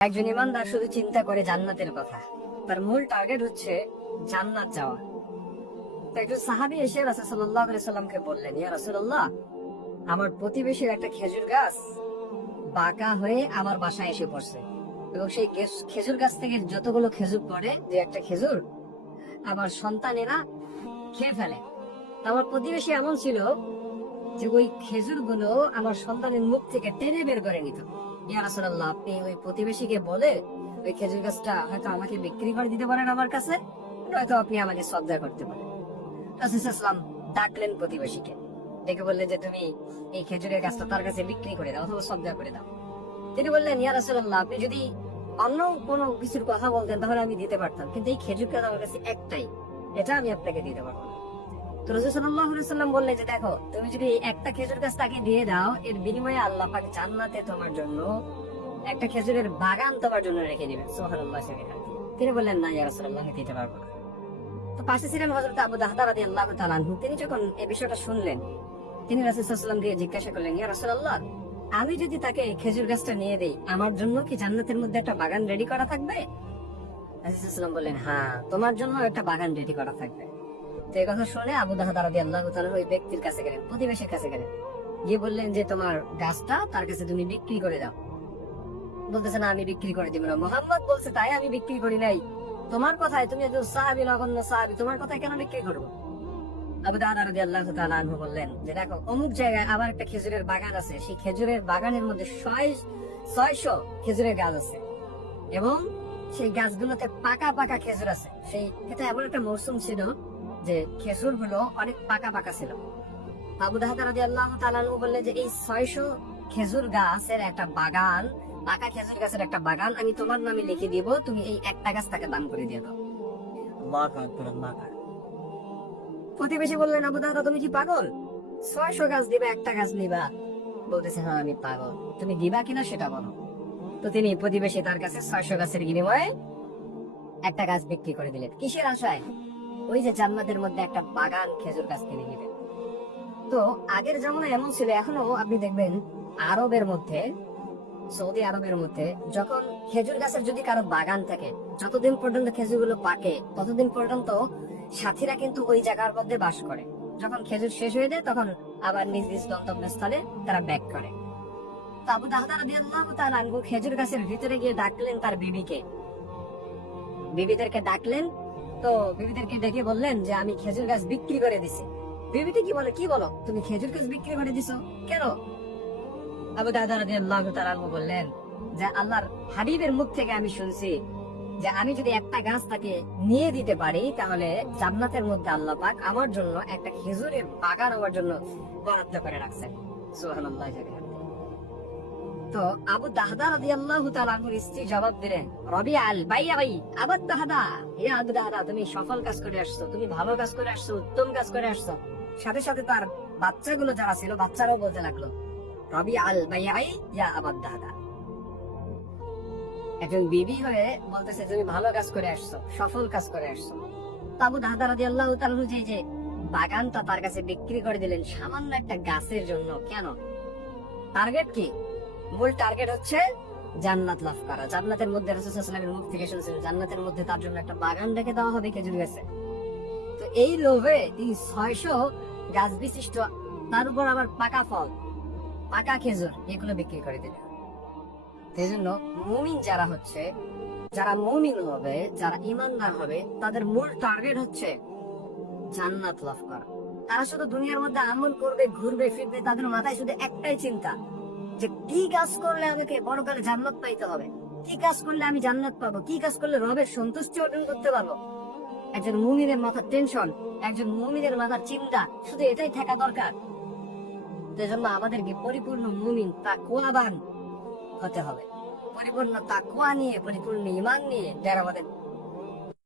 একজন ইমানদার শুধু চিন্তা করে জান্নাতের কথা। তার মূল টার্গেট হচ্ছে জান্নাত যাওয়া। তো একজন সাহাবি এসে রাসূল সাল্লাল্লাহু সাল্লামকে বললেন, ইয়া রাসূলুল্লাহ, আমার প্রতিবেশীর একটা খেজুর গাছ বাঁকা হয়ে আমার বাসায় এসে পড়ছে। এবং সেই খেজুর গাছ থেকে যতগুলো খেজুর পড়ে যে একটা খেজুর, আমার সন্তানেরা খেয়ে ফেলে। আমার প্রতিবেশী এমন ছিল যে ওই খেজুরগুলো আমার সন্তানের মুখ থেকে টেনে বের করে নিত। আপনি ওই প্রতিবেশীকে বলে ওই খেজুর গাছটা হয়তো আমাকে বিক্রি করে দিতে পারেন আমার কাছে, নয়তো আপনি আমাকে শ্রদ্ধা করতে পারেন। ডাকলেন প্রতিবেশীকে। ডেকে বললেন যে, তুমি এই খেজুরের গাছটা তার কাছে বিক্রি করে দাও অথবা শ্রদ্ধা করে দাও। তিনি বললেন, ইয়া আপনি যদি অন্য কোনো কিছুর কথা বলতেন তাহলে আমি দিতে পারতাম, কিন্তু এই খেজুর গাছ আমার কাছে একটাই, এটা আমি আপনাকে দিতে পারব তো রসুল সাল্লাল্লাহু আলাইহি সাল্লাম যে, দেখো, তুমি যদি একটা খেজুর গাছ তাকে দিয়ে দাও, এর বিনিময়ে আল্লাহ পাক জান্নাতে তোমার জন্য একটা খেজুরের বাগান তোমার জন্য রেখে দিবেন। সুবহানাল্লাহ তিনি বললেন, না দিতে পারব না। তো পাশে ছিলেন হযরত আবু দাহদা রাদিয়াল্লাহু তাআলা তিনি যখন এই বিষয়টা শুনলেন, তিনি রাসূল সাল্লাল্লাহু দিয়ে জিজ্ঞাসা করলেন, ইয়া রাসূলুল্লাহ, আমি যদি তাকে খেজুর গাছটা নিয়ে দেই, আমার জন্য কি জান্নাতের মধ্যে একটা বাগান রেডি করা থাকবে? রাসূল সাল্লাল্লাহু আলাইহি ওয়াসাল্লাম বললেন হ্যাঁ তোমার জন্য একটা বাগান রেডি করা থাকবে। তো এই কথা শুনে আবু দাহাদা রাদিয়াল্লাহু তাআলা ওই ব্যক্তির কাছে গেলেন, প্রতিবেশীর কাছে গেলেন। গিয়ে বললেন যে, তোমার গাছটা তার কাছে তুমি বিক্রি করে দাও। বলতেছে, না, আমি বিক্রি করে দিব না। মোহাম্মদ বলছে, তাই আমি বিক্রি করি নাই। তোমার কথায় তুমি একজন সাহাবি, নগণ্য সাহাবি, তোমার কথায় কেন বিক্রি করব? আবু দাহাদা রাদিয়াল্লাহু তাআলা আনহু বললেন, যে দেখো, অমুক জায়গায় আবার একটা খেজুরের বাগান আছে। সেই খেজুরের বাগানের মধ্যে ছয়, ছয়শো খেজুরের গাছ আছে এবং সেই গাছগুলোতে পাকা পাকা খেজুর আছে। সেই, এটা এমন একটা মৌসুম ছিল যে খেজুরগুলো অনেক পাকা পাকা ছিল। আবু দাহাদা রাজি আল্লাহ তালানু বললেন যে এই ছয়শো খেজুর গাছের একটা বাগান পাকা খেজুর গাছের একটা বাগান আমি তোমার নামে লিখে দিব তুমি এই একটা গাছ তাকে দান করে দিয়ে দাও। প্রতিবেশী বললেন আবু দাদা তুমি কি পাগল? ছয়শো গাছ দিবা একটা গাছ নিবা। বলতেছে হ্যাঁ আমি পাগল। তুমি দিবা কিনা সেটা বলো। তো তিনি প্রতিবেশী তার কাছে ছয়শো গাছের বিনিময়ে একটা গাছ বিক্রি করে দিলেন। কিসের আশায়? ওই যে জান্নাতের মধ্যে একটা বাগান খেজুর গাছ কিনে নিবেন। তো আগের জামানা এমন ছিল, এখনও আপনি দেখবেন আরবের মধ্যে, সৌদি আরবের মধ্যে যখন খেজুর গাছের যদি কারও বাগান থাকে, যতদিন পর্যন্ত খেজুরগুলো পাকে, ততদিন পর্যন্ত সাথীরা কিন্তু ওই জায়গার মধ্যে বাস করে। যখন খেজুর শেষ হয়ে যায়, তখন আবার নিজ নিজ গন্তব্যস্থলে তারা ব্যাক করে। আবু দাহদা রাদিয়াল্লাহু তাআলা খেজুর গাছের ভিতরে গিয়ে ডাকলেন তার বিবিকে। বিবিদেরকে ডাকলেন তো বিবিদেরকে ডেকে বললেন যে আমি খেজুর গাছ বিক্রি করে দিছি। বিবিটি কি বলে, কি বলো? তুমি খেজুর গাছ বিক্রি করে দিছো? কেন? আবু দাদা তাআলা আনহু বললেন যে, আল্লাহর হাবিবের মুখ থেকে আমি শুনছি যে আমি যদি একটা গাছ তাকে নিয়ে দিতে পারি, তাহলে জান্নাতের মধ্যে আল্লাহ পাক আমার জন্য একটা খেজুরের বাগান আমার জন্য বরাদ্দ করে রাখছেন। সুবহানাল্লাহ তো আবু দাহদা তাআলা আনহুর স্ত্রী জবাব দিলেন, রবিআল বাইয়া ভাই আবার দাহদা আবু দাহদা তুমি সফল কাজ করে আসছো, তুমি ভালো কাজ করে আসছো, উত্তম কাজ করে আসছো। সাথে সাথে তার বাচ্চাগুলো যারা ছিল, বাচ্চারাও বলতে লাগল রবি আল ইয়া দাহদা একজন বিবি হয়ে বলতেছে, তুমি ভালো কাজ করে আসছো, সফল কাজ করে আসছো। তাবু দাদা রাজি আল্লাহ যে যে বাগানটা তার কাছে বিক্রি করে দিলেন, সামান্য একটা গাছের জন্য। কেন? টার্গেট কি? মূল টার্গেট হচ্ছে জান্নাত লাভ করা। জান্নাতের মধ্যে রাসূলুল্লাহের মুখ থেকে শুনছেন জান্নাতের মধ্যে তার জন্য একটা বাগান রেখে দেওয়া হবে, খেজুর গাছে। তো এই লোভে তিনি ছয়শো গাছ বিশিষ্ট, তার উপর আবার পাকা ফল, পাকা খেজুর এগুলো বিক্রি করে দিলেন। এই জন্য মুমিন যারা হচ্ছে, যারা মুমিন হবে, যারা ইমানদার হবে, তাদের মূল টার্গেট হচ্ছে জান্নাত লাভ করা। তারা শুধু দুনিয়ার মধ্যে আমল করবে, ঘুরবে, ফিরবে, তাদের মাথায় শুধু একটাই চিন্তা যে কি কাজ করলে আমাকে বড়কালে জান্নাত পাইতে হবে? কি কাজ করলে আমি জান্নাত পাবো? কি কাজ করলে রবের সন্তুষ্টি অর্জন করতে পারব? একজন মুমিনের মাথার টেনশন একজন মুমিনের মাথার চিন্তা, শুধু এটাই থাকা দরকার। সেজন্য আমাদেরকে পরিপূর্ণ মুমিন তা কোয়াবান হতে হবে। পরিপূর্ণ তাকুয়া নিয়ে, পরিপূর্ণ ইমান নিয়ে, যারা আমাদের